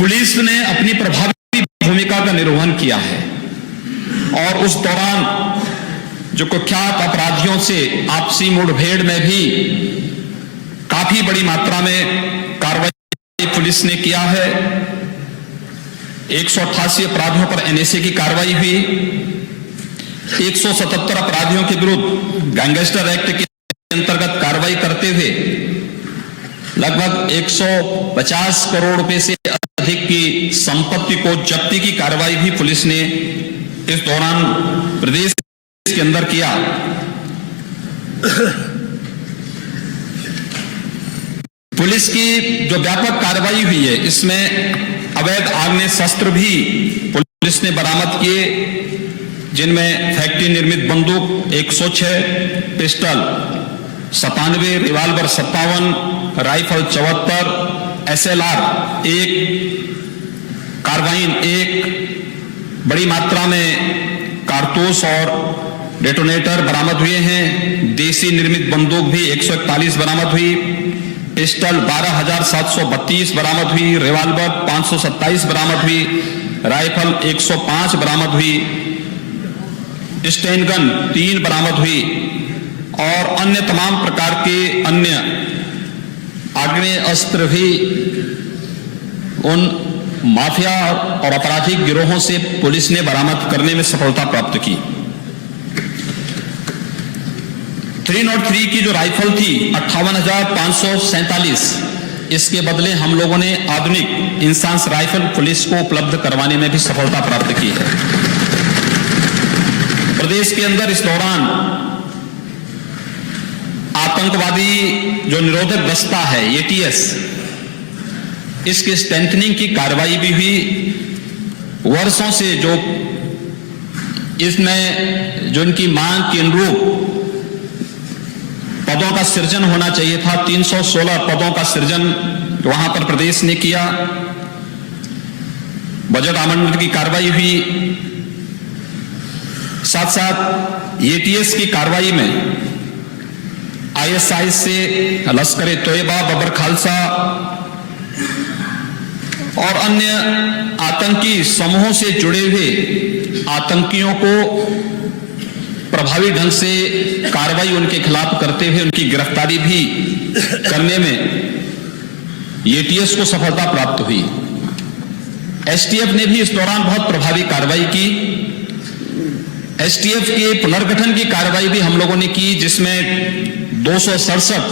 Police ने अपनी प्रभावी भूमिका का निर्वहन किया है और उस दौरान जो कुख्यात अपराधियों से आपसी मुठभेड़ में भी काफी बड़ी मात्रा में कार्रवाई पुलिस ने किया है। 188 अपराधियों पर एनएसए की कार्रवाई हुई। 177 अपराधियों के विरुद्ध गैंगस्टर एक्ट के अंतर्गत कार्रवाई करते हुए लगभग 150 करोड़ रुपए से अधिक की संपत्ति को जब्ती की कार्रवाई भी पुलिस ने इस दौरान प्रदेश के अंदर किया। पुलिस की जो व्यापक कार्रवाई हुई है, इसमें अवैध आग्नेय शस्त्र भी पुलिस ने बरामद किए, जिनमें फैक्ट्री निर्मित बंदूक 106, pistol 97, revolver 57, rifle 74, SLR 1, carbine 1, बड़ी मात्रा में कारतूस और डेटोनेटर बरामद हुए हैं। देसी निर्मित बंदूक भी 141 बरामद हुई, पिस्टल 12,732 बरामद हुई, रिवाल्वर 527 बरामद हुई, राइफल 105 बरामद हुई, स्टेन गन 3 बरामद हुई और अन्य तमाम प्रकार के अन्य आग्नेय अस्त्र भी उन माफिया और आपराधिक गिरोहों से पुलिस ने बरामद करने में सफलता प्राप्त की। 303 की जो राइफल थी 58,547, इसके बदले हम लोगों ने आधुनिक इंसास राइफल पुलिस को उपलब्ध करवाने में भी सफलता प्राप्त की है। प्रदेश के अंदर इस दौरान आतंकवादी जो निरोधक दस्ता है ATS, इसके स्ट्रेंथनिंग की कार्रवाई भी हुई। वर्षों से जो इसमें जो इनकी मांग के अनुरूप पदों का सृजन होना चाहिए था, 316 पदों का सृजन वहां पर प्रदेश ने किया। बजट आवंटन की कार्रवाई हुई, साथ साथ ATS की कार्रवाई में ISI से लश्कर-ए-तोयबा, बबर खालसा और अन्य आतंकी समूहों से जुड़े हुए आतंकियों को प्रभावी ढंग से कार्रवाई उनके खिलाफ करते हुए उनकी गिरफ्तारी भी करने में ATS को सफलता प्राप्त हुई। STF ने भी इस दौरान बहुत प्रभावी कार्रवाई की। STF के पुनर्गठन की कार्रवाई भी हम लोगों ने की, जिसमें 267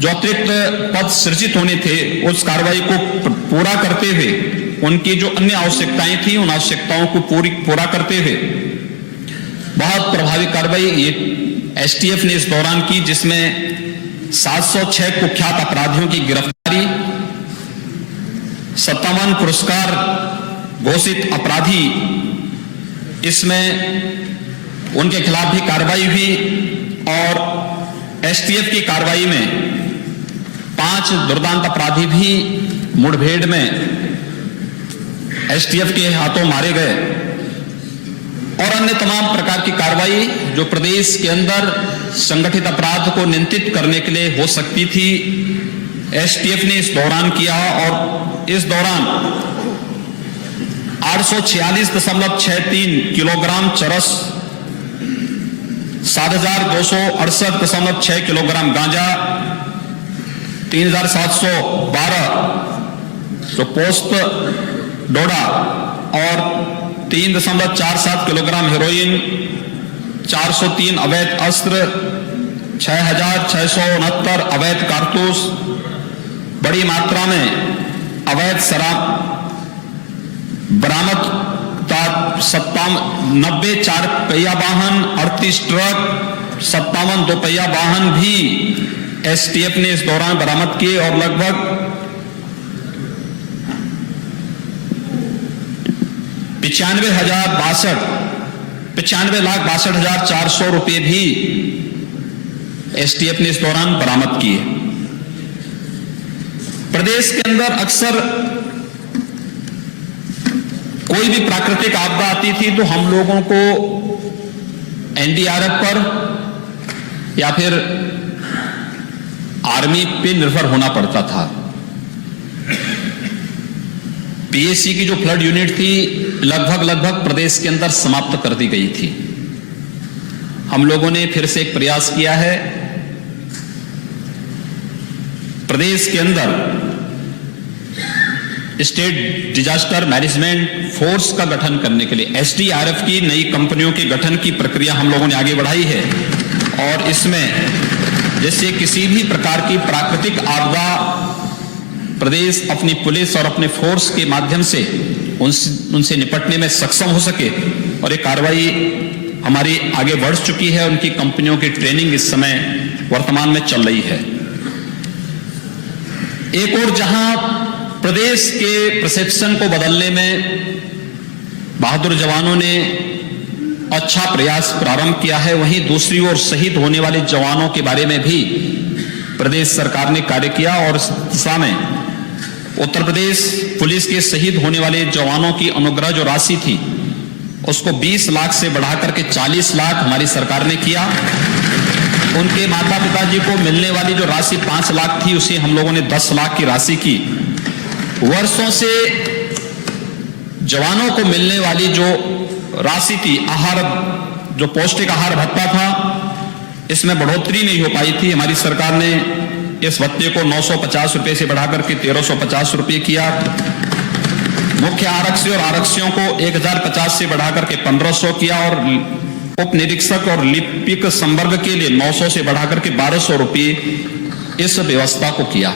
जो अतिरिक्त पद सृजित होने थे, उस कार्रवाई को पूरा करते हुए उनकी जो अन्य आवश्यकताएं थी, उन आवश्यकताओं को पूरा करते हुए बहुत प्रभावी कार्रवाई STF ने इस दौरान की, जिसमें 706 कुख्यात अपराधियों की गिरफ्तारी, 57 पुरस्कार घोषित अपराधी, इसमें उनके खिलाफ भी कार्रवाई हुई और STF की कार्रवाई में 5 दुर्दांत अपराधी भी मुठभेड़ में STF के हाथों मारे गए और अन्य तमाम प्रकार की कार्रवाई जो प्रदेश के अंदर संगठित अपराध को नियंत्रित करने के लिए हो सकती थी, STF ने इस दौरान किया और इस दौरान 846.63 किलोग्राम चरस, 7,268.6 किलोग्राम गांजा, 3,712 जो पोस्ट डोडा और 3.47 किलोग्राम हेरोइन, 403 अवैध अस्त्र, 6,669 अवैध कारतूस, बड़ी मात्रा में अवैध शराब बरामद, 90 4 पहिया वाहन, 38 ट्रक, 57 2 पहिया वाहन भी STF ने इस दौरान बरामद किए और लगभग 95,62,400 रुपए भी STF ने इस दौरान बरामद किए। प्रदेश के अंदर अक्सर कोई भी प्राकृतिक आपदा आती थी तो हम लोगों को NDRF पर या फिर आर्मी पे निर्भर होना पड़ता था। पीएसी की जो फ्लड यूनिट थी लगभग प्रदेश के अंदर समाप्त कर दी गई थी। हम लोगों ने फिर से एक प्रयास किया है, प्रदेश के अंदर स्टेट डिजास्टर मैनेजमेंट फोर्स का गठन करने के लिए एसडीआरएफ की नई कंपनियों के गठन की प्रक्रिया हम लोगों ने आगे बढ़ाई है। और इसमें जैसे किसी भी प्रकार की प्राकृतिक आपदा प्रदेश अपनी पुलिस और अपने फोर्स के माध्यम से उनसे निपटने में सक्षम हो सके, और ये कार्रवाई हमारी आगे बढ़ चुकी है। उनकी कंपनियों की ट्रेनिंग इस समय वर्तमान में चल रही है। एक और जहां प्रदेश के परसेप्शन को बदलने में बहादुर जवानों ने अच्छा प्रयास प्रारंभ किया है, वहीं दूसरी ओर शहीद होने वाले जवानों के बारे में भी प्रदेश सरकार ने कार्य किया। और इस दिशा में उत्तर प्रदेश पुलिस के शहीद होने वाले जवानों की अनुग्रह जो राशि थी उसको 20 लाख से बढ़ाकर के 40 लाख हमारी सरकार ने किया। उनके माता पिताजी को मिलने वाली जो राशि 5 लाख थी उसे हम लोगों ने 10 लाख की राशि की। वर्षों से जवानों को मिलने वाली जो राशि थी, आहार जो पौष्टिक आहार भत्ता था, इसमें बढ़ोतरी नहीं हो पाई थी। हमारी सरकार ने इस भत्ते को 950 रुपए से बढ़ाकर के 1350 रुपए किया। मुख्य आरक्षी और आरक्षियों को 1050 से बढ़ाकर के 1500 किया, और उप निरीक्षक और लिपिक संवर्ग के लिए 900 से बढ़ाकर के 1200 रुपए इस व्यवस्था को किया।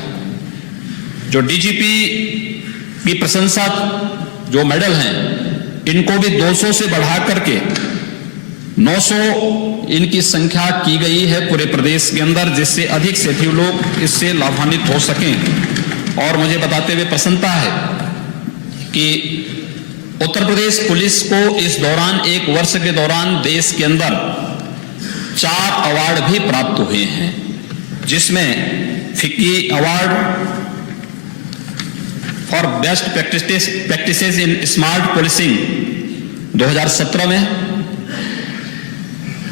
जो डीजीपी की प्रशंसा जो मेडल हैं इनको भी 200 से बढ़ाकर के 900 इनकी संख्या की गई है पूरे प्रदेश के अंदर, जिससे अधिक से अधिक लोग इससे लाभान्वित हो सकें। और मुझे बताते हुए प्रसन्नता है कि उत्तर प्रदेश पुलिस को इस दौरान, एक वर्ष के दौरान देश के अंदर 4 अवार्ड भी प्राप्त हुए हैं, जिसमें FICCI award for best practices in smart policing 2017 में,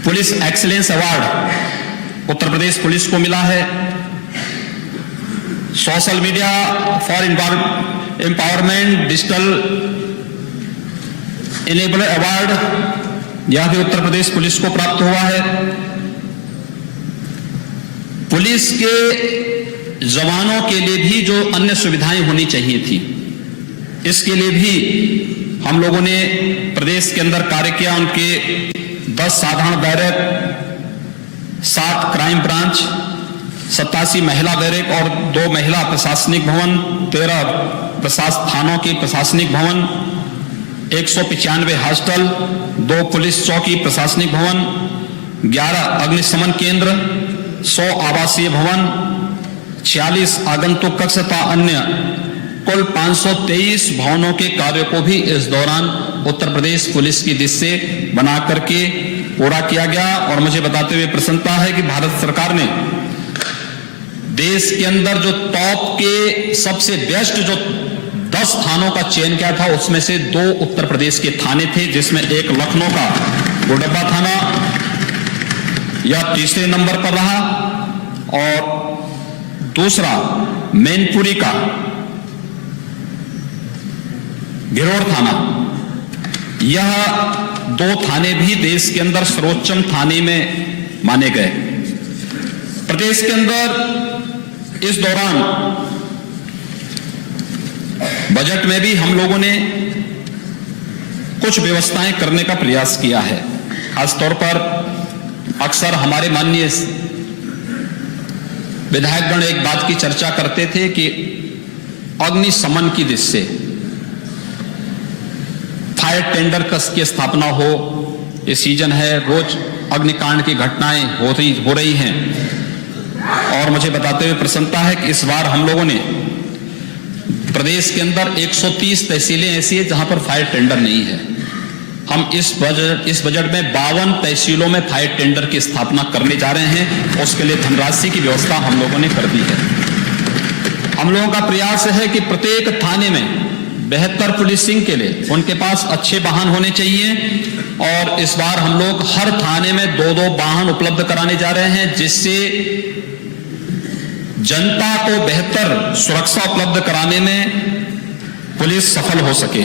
police excellence award Uttar Pradesh police को मिला है, social media for empowerment digital enabler award यह भी उत्तर प्रदेश पुलिस को प्राप्त हुआ है। पुलिस के जवानों के लिए भी जो अन्य सुविधाएं होनी चाहिए थी, इसके लिए भी हम लोगों ने प्रदेश के अंदर कार्य किया। उनके 10 साधारण बैरक, 7 क्राइम ब्रांच, 87 महिला बैरक और 2 महिला प्रशासनिक भवन, 13 थानों के प्रशासनिक भवन, 195 हॉस्टल, 2 पुलिस चौकी प्रशासनिक भवन, 11 अग्निशमन केंद्र, 100 आवासीय भवन, 46 आगंतुक कक्ष तथा अन्य कुल 523 भवनों के कार्य को भी इस दौरान उत्तर प्रदेश पुलिस की दिशा से बना करके पूरा किया गया। और मुझे बताते हुए प्रसन्नता है कि भारत सरकार ने देश के अंदर जो टॉप के सबसे बेस्ट जो 10 थानों का चयन किया था, उसमें से 2 उत्तर प्रदेश के थाने थे, जिसमें एक लखनऊ का गोडब्बा थाना यह तीसरे नंबर पर रहा, और दूसरा मैनपुरी का गिरोड़ थाना। यह 2 थाने भी देश के अंदर सर्वोच्चम थाने में माने गए। प्रदेश के अंदर इस दौरान बजट में भी हम लोगों ने कुछ व्यवस्थाएं करने का प्रयास किया है। खासतौर पर अक्सर हमारे माननीय विधायकगण एक बात की चर्चा करते थे कि अग्निशमन की दिशा से फायर टेंडर की स्थापना हो। ये सीजन है, रोज अग्निकांड की घटनाएं हो रही हैं, और मुझे बताते हुए प्रसन्नता है कि इस बार हम लोगों ने प्रदेश के अंदर 130 तहसीलें ऐसी है जहां पर फायर टेंडर नहीं है। हम इस बजट में 52 तहसीलों में फायर टेंडर की स्थापना करने जा रहे हैं। उसके लिए धनराशि की व्यवस्था हम लोगों ने कर दी है। हम लोगों का प्रयास है कि प्रत्येक थाने में बेहतर पुलिसिंग के लिए उनके पास अच्छे वाहन होने चाहिए, और इस बार हम लोग हर थाने में 2-2 वाहन उपलब्ध कराने जा रहे हैं, जिससे जनता को बेहतर सुरक्षा उपलब्ध कराने में पुलिस सफल हो सके।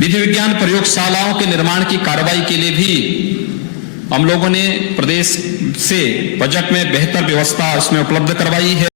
विधि विज्ञान प्रयोगशालाओं के निर्माण की कार्रवाई के लिए भी हम लोगों ने प्रदेश से बजट में बेहतर व्यवस्था उसमें उपलब्ध करवाई है।